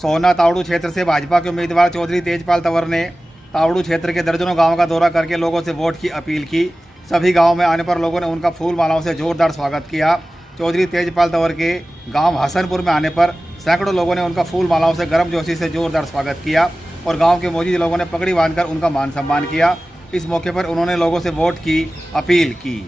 सोहना तावड़ू क्षेत्र से भाजपा के उम्मीदवार चौधरी तेजपाल तंवर ने तावड़ू क्षेत्र के दर्जनों गांव का दौरा करके लोगों से वोट की अपील की। सभी गांवों में आने पर लोगों ने उनका फूल मालाओं से जोरदार स्वागत किया। चौधरी तेजपाल तंवर के गांव हसनपुर में आने पर सैकड़ों लोगों ने उनका फूल मालाओं से गर्मजोशी से जोरदार स्वागत किया और गांव के मौजूद लोगों ने पगड़ी बांधकर उनका मान सम्मान किया। इस मौके पर उन्होंने लोगों से वोट की अपील की।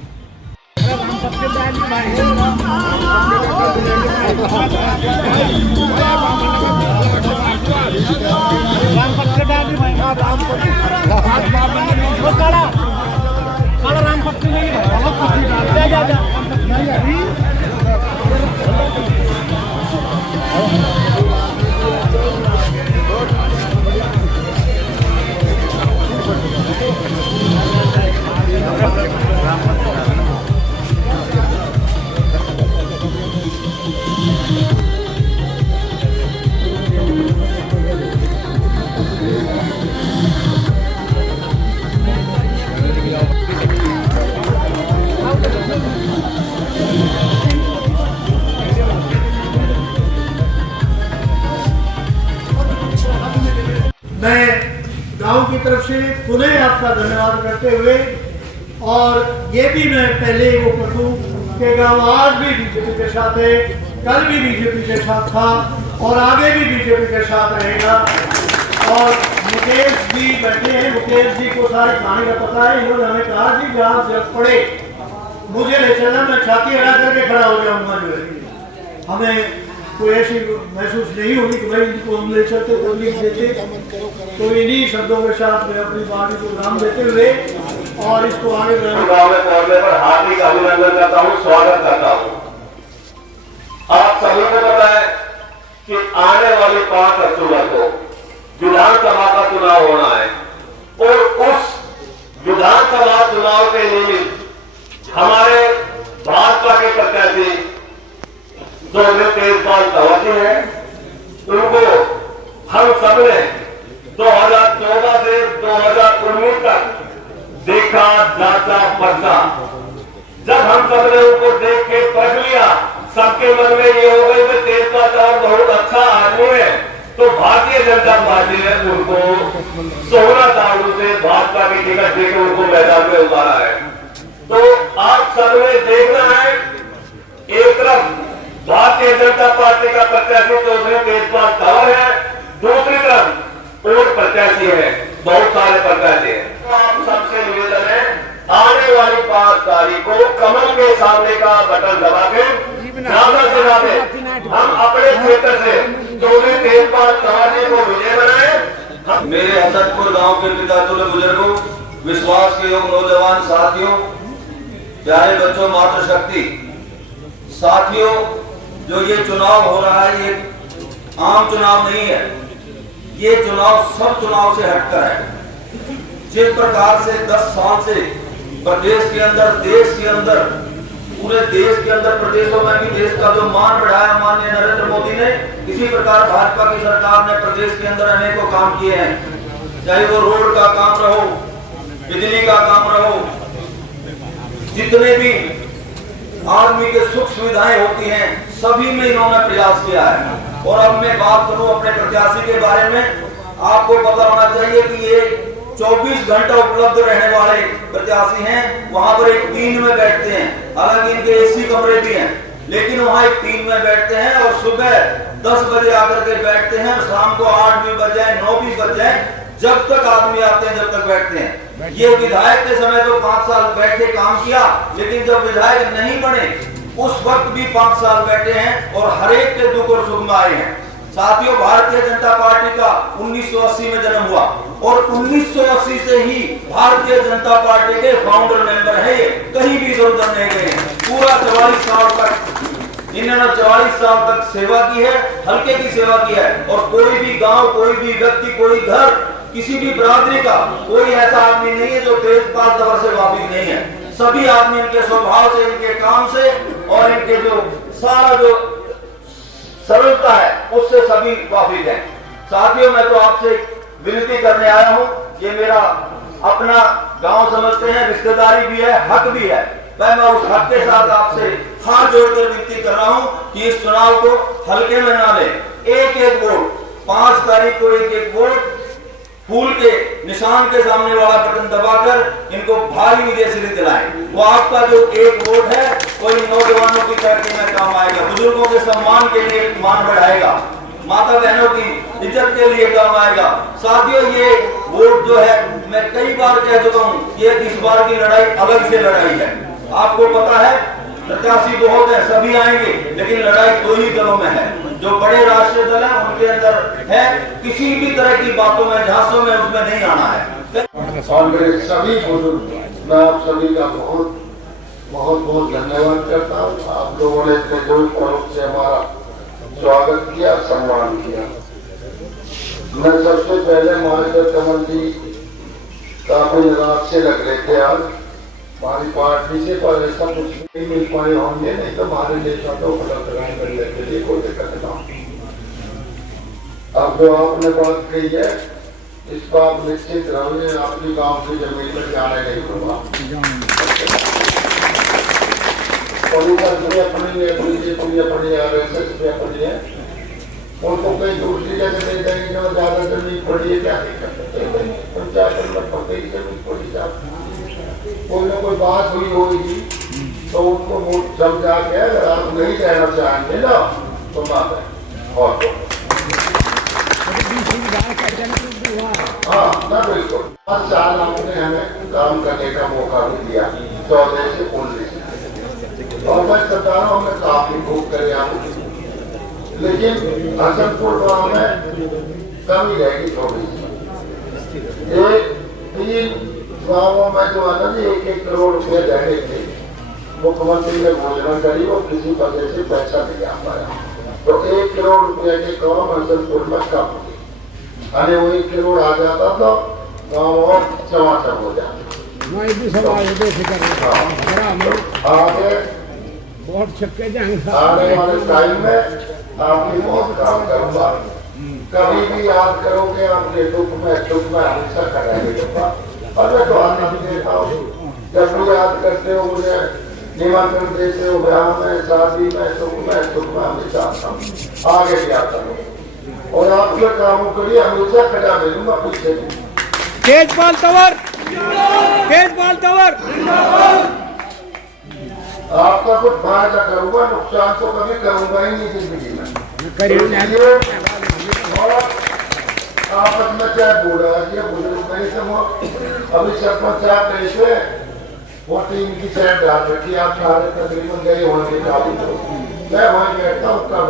मैं गांव की तरफ से पुनः आपका धन्यवाद करते हुए और ये भी मैं पहले वो कर दूं कि गांव आज भी बीजेपी के साथ है, कल भी बीजेपी के साथ था और आगे भी बीजेपी के साथ रहेगा। और मुकेश जी बैठे हैं, मुकेश जी को सारे खाने का पता है। इन्होंने हमें कहा जी जहाँ जब पड़े मुझे ले चलना, मैं छाती अड़ा करके खड़ा हो जाऊंगा। जो है हमें कोई ऐसी महसूस नहीं होगी कि भाई इनको हम ले चलते तकलीफ देते। तो इन्हीं शब्दों के साथ मैं अपनी पार्टी को नाम देते हुए और इसको आगे बढ़ाने पर हार्दिक अभिनंदन करता हूँ, स्वागत करता हूँ। आप सभी को पता है कि आने वाली 5 अक्टूबर को विधानसभा का चुनाव होना है और उस विधानसभा चुनाव के निमित्त हमारे भाजपा के प्रत्याशी चौधरी तेजपाल तंवर जी है, उनको हम सब ने 2014 से 2019 तक देखा, जांचा, परखा। जब हम सब ने उनको देख के परख लिया, सबके मन में ये हो गई कि तेजपाल तंवर बहुत अच्छा आदमी है, तो भारतीय जनता पार्टी ने उनको सोहना तावड़ू से भाजपा की टिकट देकर उनको मैदान में उतारा है। तो आप सब ने देखना है, एक तरफ भारतीय जनता पार्टी का प्रत्याशी चौधरी तेजपाल तंवर है, दूसरी तरफ और प्रत्याशी है, बहुत सारे प्रत्याशी हैं। तो आप सबसे निवेदन है, आने वाली 5 तारीख को कमल के सामने का बटन दबा के ज्यादा से ज्यादा हम अपने क्षेत्र से चौधरी तेजपाल तंवर जी को विजय बनाए। मेरे हसनपुर गांव के पिता तुल्य बुजुर्गों, विश्वास के योग नौजवान साथियों, प्यारे बच्चों, मातृशक्ति साथियों, जो ये चुनाव हो रहा है ये आम चुनाव नहीं है, ये चुनाव सब चुनाव से हटकर है। जिस प्रकार से 10 साल से प्रदेश के अंदर, देश के अंदर, पूरे देश के अंदर, प्रदेशों में भी देश का जो मान बढ़ाया माननीय नरेंद्र मोदी ने, इसी प्रकार भाजपा की सरकार ने प्रदेश के अंदर अनेकों काम किए हैं। चाहे वो रोड का काम रहो, बिजली का काम रहो, जितने भी आदमी के सुख सुविधाएं होती हैं सभी में इन्होंने प्रयास किया है। और अब मैं बात करूं अपने प्रत्याशी के बारे में, आपको पता होना चाहिए कि ये 24 घंटा उपलब्ध रहने वाले प्रत्याशी हैं। वहां पर एक 3 में बैठते हैं, हालांकि इनके एसी कमरे भी हैं, लेकिन वहां एक 3 में बैठते हैं और सुबह 10 बजे आकर के बैठते हैं और शाम को 8 भी बज जाए, 9 भी बज जाए, जब तक आदमी आते हैं जब तक बैठते हैं। ये विधायक के समय तो 5 साल बैठ के काम किया, लेकिन जब विधायक नहीं बने उस वक्त भी 5 साल बैठे हैं और हर एक के दुख और सुख में आए हैं। साथियों, भारतीय जनता पार्टी का 1980 में जन्म हुआ और 1980 से ही भारतीय जनता पार्टी के फाउंडर मेंबर है। ये कहीं भी इधर उधर नहीं गए। पूरा 44 साल तक इन्होंने 44 साल तक सेवा की है, हल्के की सेवा की है। और कोई भी गांव, कोई भी व्यक्ति, कोई घर, किसी भी बरादरी का कोई ऐसा आदमी नहीं है जो तेजपाल तंवर से वाकिफ नहीं है। सभी आदमी इनके स्वभाव से, इनके काम से और इनके जो सारा जो सरलता है उससे सभी वाकिफ हैं। साथियों, मैं तो आपसे विनती करने आया हूं, ये मेरा अपना गांव समझते हैं, रिश्तेदारी भी है, हक भी है। मैं उस हक के साथ आपसे हाथ जोड़कर विनती कर रहा हूं कि इस चुनाव को हल्के में ना ले। एक एक वोट 5 तारीख को एक एक वोट फूल के निशान के सामने वाला बटन दबाकर इनको भारी विजय श्री दिलाएं। वो आपका जो एक वोट है कोई नौजवानों की तरक्की में काम आएगा, बुजुर्गों के सम्मान के लिए मान बढ़ाएगा, माता बहनों की इज्जत के लिए काम आएगा। साथियों, ये वोट जो है मैं कई बार कह चुका हूँ, ये इस बार की लड़ाई अलग से लड़ाई है। आपको पता है प्रत्याशी बहुत है, सभी आएंगे, लेकिन लड़ाई 2 ही दलों में है। जो बड़े राष्ट्रीय दल है उनके अंदर है किसी भी तरह की बातों में, झांसों में उसमें नहीं आना है। और मेरे सभी बुजुर्ग, मैं आप सभी का बहुत बहुत बहुत धन्यवाद करता हूँ। आप लोगों ने इतने जोश खरोश से हमारा स्वागत किया, सम्मान किया। मैं सबसे पहले महाराज कमल जी काफी निराश से लग रहे थे आज हमारी पार्टी से, पर ऐसा कुछ नहीं मिल पाए होंगे, नहीं तो हमारे नेता तो उपलब्ध कर लेते थे, कोई दिक्कत ना। अब जो आपने बात कही है इस पर आप निश्चित रहिए, आपकी गांव की जमीन में जाने नहीं होगा। अपनी RSS भी अपनी है, उनको कहीं दूसरी जगह दे देंगे जो ज्यादा जमीन पड़ी है, क्या नहीं कर सकते। पंचायत में पड़ती ही जमीन पड़ी जाती, कोई ना कोई बात हुई होगी तो उनको समझा के अगर आप नहीं रहना चाहेंगे ना तो बात है। और हाँ ना, बिल्कुल 5 साल आपने हमें काम करने का मौका भी दिया, 14 से 19, और मैं सरकार हमें काफी खूब करे आप, लेकिन हसनपुर गाँव में कमी रहेगी थोड़ी सी। 3 गाँवों में जो है ना जी 1-1 करोड़ रुपये देने थे, मुख्यमंत्री ने घोषणा करी, वो किसी वजह से पैसा नहीं आ पाया, तो 1 करोड़ रुपये के काम हसनपुर में कम हो गई। अरे वो 1 करोड़ आ जाता तो गाँव और चमाचम हो जाता। आगे आने वाले टाइम में आपकी बहुत काम करूँगा, कभी भी याद करोगे, आपके दुख में हमेशा खड़ा रहेगा। और मैं तो आने भी देता हूँ, जब भी याद करते हो मुझे निमंत्रण देते हो, ब्याह में, शादी में, सुख में हमेशा आता हूँ, आगे भी आता हूँ, और आपके कामों के लिए हमेशा खड़ा मिलूंगा पीछे भी। तेजपाल तंवर, तेजपाल तंवर। आपका कुछ फायदा करूंगा, नुकसान तो कभी करूंगा ही नहीं जिंदगी में। और आपस में चाहे बूढ़ा बुजुर्ग नहीं समझ, अभी सरपंच साहब कैसे वो टीम की साइड डाल रखी, आप सारे तकरीबन गए होंगे काफी लोग, मैं वहीं बैठता हूँ, कब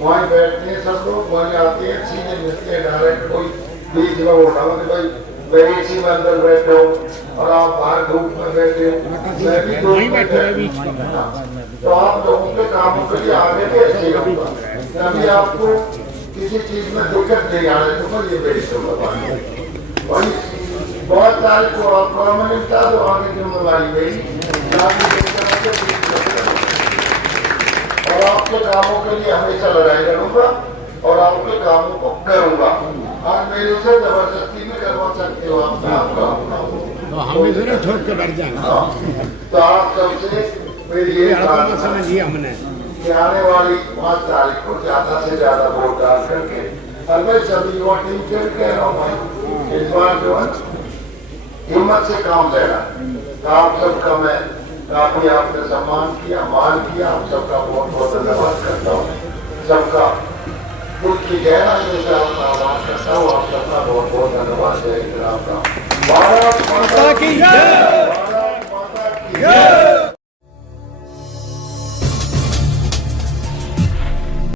वहीं बैठते हैं सब लोग, वहीं आते हैं, सीधे मिलते हैं डायरेक्ट, कोई बीच में उठा हो कि भाई मैं इसी में अंदर बैठे हो और आप बाहर धूप में बैठे हो, मैं भी धूप में बैठा, तो आप लोगों के कामों के लिए आगे भी अच्छी रहूंगा, कभी आपको किसी चीज में दिक्कत नहीं आ रही, तो ये मेरी जिम्मेवारी। बहुत सारे को मिलता तो आगे जिम्मेवारी मेरी, और आपके कामों के लिए हमेशा लड़ाई लड़ूंगा और आपके कामों को करूंगा। आज मेरे से जबरदस्ती में करवा सकते हो आप, तो हमें जरूर छोड़ के बैठ जाना। तो आप सबसे मेरी ये समझिए हमने कि आने वाली 5 तारीख को ज्यादा से ज्यादा वोट डाल करके, और मैं सभी वोटिंग से कह रहा हूँ भाई, इस बार जो है हिम्मत से काम लेना। आप सबका मैं काफी आपने सम्मान किया, मान किया, आप सबका बहुत बहुत धन्यवाद करता हूँ, सबका दिल की गहराई से आपका आभार करता हूँ, आप सबका बहुत बहुत धन्यवाद। जय हिंद, राम राम। भारत माता की जय।